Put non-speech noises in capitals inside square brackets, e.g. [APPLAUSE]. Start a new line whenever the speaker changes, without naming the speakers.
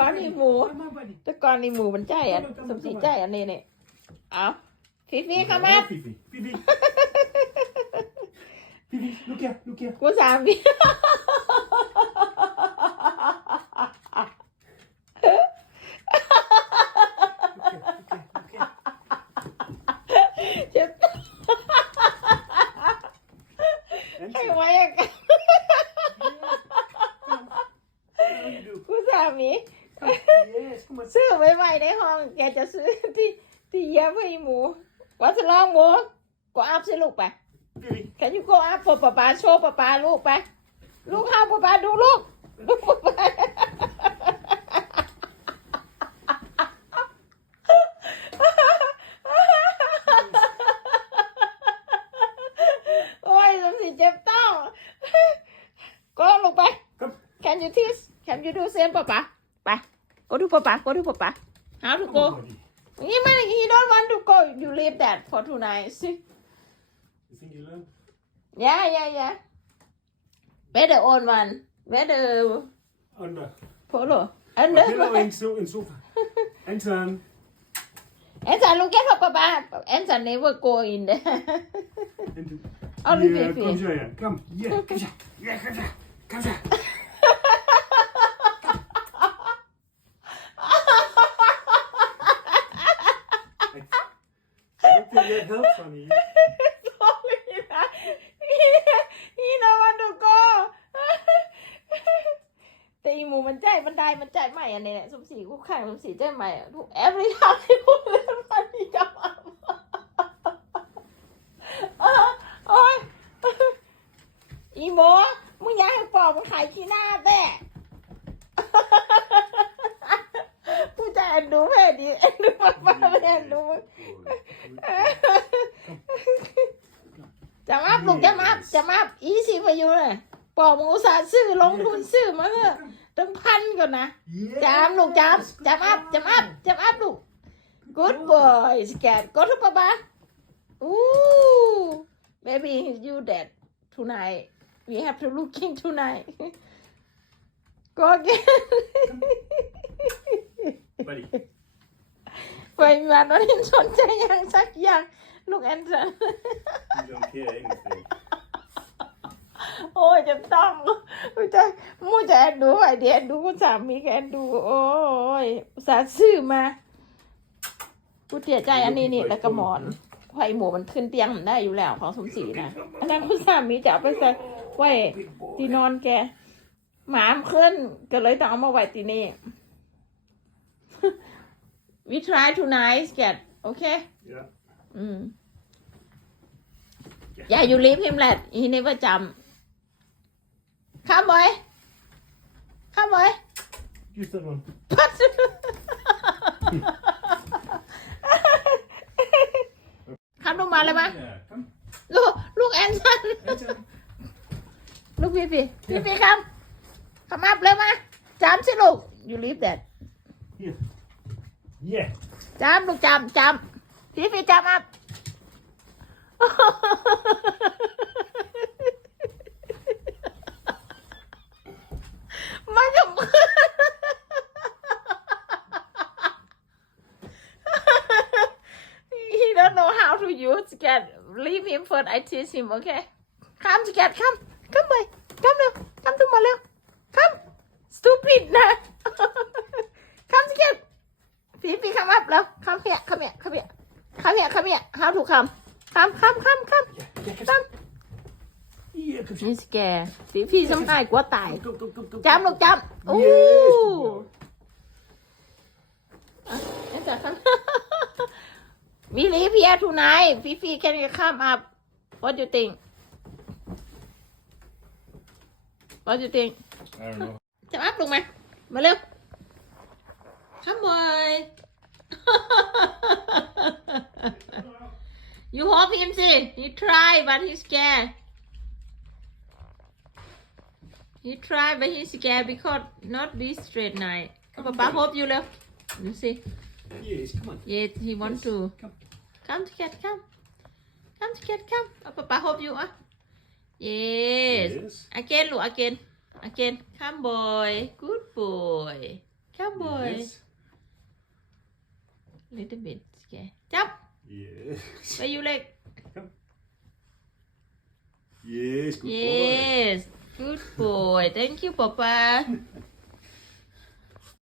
ก่อนี่หมู ตะกอนนี่หมูมันใจอ่ะสมศรีใจอ่นเนเนี่เอ้าฟีฟีเข้ามาฟีฟี
ฟีฟีฟีฟีลูกแก่ลูกแก่
กูสามฟีกูสามีซื้อไว้ไว้ในห้องแกจะซื้อที่ที่เยี่ยมใอ้หมู ว่าจะลองหมูก็อัพสิลูกไปแค่ยูโกอัพปปปาโชว์ปปาลูกไป ลูกห้ามปปาดูลูกลูกปปาโอ้ยสมศรีเจ็บต้องก็ลงไป Can you t e a c Can you do same, Go to Papa. Go to Papa. How to go? mean, he don't want to go. You leave that for tonight. See? You think you learn? Yeah, yeah, yeah. Where the old one? Where the under? Polo.
Under. Pillow [LAUGHS] in so in sofa. Enter.
Anton, look at her, Papa. Enter, never go in there. Anton. Oh, [LAUGHS] yeah, come
here. Come. Yeah, come here. Yeah, come here. Come here. g t help from you.
ตีมูมันใจมันได้มันใจใหม่อันเนี้ยสมศรีกูแข่งสมศรีใจใหม่ทุกแอริกาทำกูเล่นมันมีกำลังโอ้ยอีโมมึงอยากให้ปอบมัขายขี้หน้าแบ่เอ็นดูแม่ดีเอ็นดูมากมากเลยเอ็นดูจะมาปลูกจะมาจะมาอีสิมาอยู่เลยปอกมูสาซื้อลงทุนซื้อมาเถอะต้องพันก่อนนะจามลูกจามจามอัพจามอัพจามอัพลูก good boy สแกนก็ทุกปะาป้าอู้ maybe you dead tonight we have to looking tonight go again buddy. ไปมาตอนนี้สนใจอย่างสักอย่างลูกแอนเดอ์
You don't care anything.
โอ้ยจะต้องม่จะมูจะแอนดูไอเดียแอนดูกูสามีแอนดู โอ้ยสาซื้อมากูเสียใจอันนี้นี่แล้วก็หมอนไข่หมูมันขึ้นเตียงมันได้อยู่แล้ว ของสมศรีนะอันนั้นคุณสามีจะเอาไปใส่ไว้ที่นอนแกหมามขึ้นก็เลยต้องเอามาไว้ที่นี่ we try to nice get okay yeah mm. yeah. yeah you leave him lad he never jump come boy come boy use t h one ลงมาเลยมั้ยลูก ลูกแอนซันลูกพี่พี่พี่พี่ข้ามข้า e มาเลยมยจามสิลูก you leave that
yeah. Yeah.
Chạm được chạm chạm. Phía phía chạm ạ. Má nhầm. [LAUGHS] he don't know how to use cat. Leave him first. I teach him, okay? Come, cat. Come. Come, boy. ข้ามถูกคำข้ามข้ามข้ามข้ามนี่สแกสีพี่ช้ำตายกัว่าตายจำลูกจำอู้ Yes. อ่เ่ยัลีพี่แอทูไนฟีฟีแค่นี้ข้ามอับวอดอยู่ think what y o จ t h จะอับลงไหมมาเร็วข้ามเลย You hope him see. He try, but he's scared. He try, but he's scared because not this straight night. but Papa, hope you love. You see. Yes, come on. Yes, he want yes. to. Come. Come to cat, come. Come to cat, come. Oh, Papa, hope you are. Ah. Yes. yes. Again, look, again. Again. Come, boy. Good boy. Come, boy. Yes. Little bit scared. Jump.
Yes.
Where you leg? Come.
Yes, good yes. boy.
Yes, good boy. Thank you, Papa. [LAUGHS]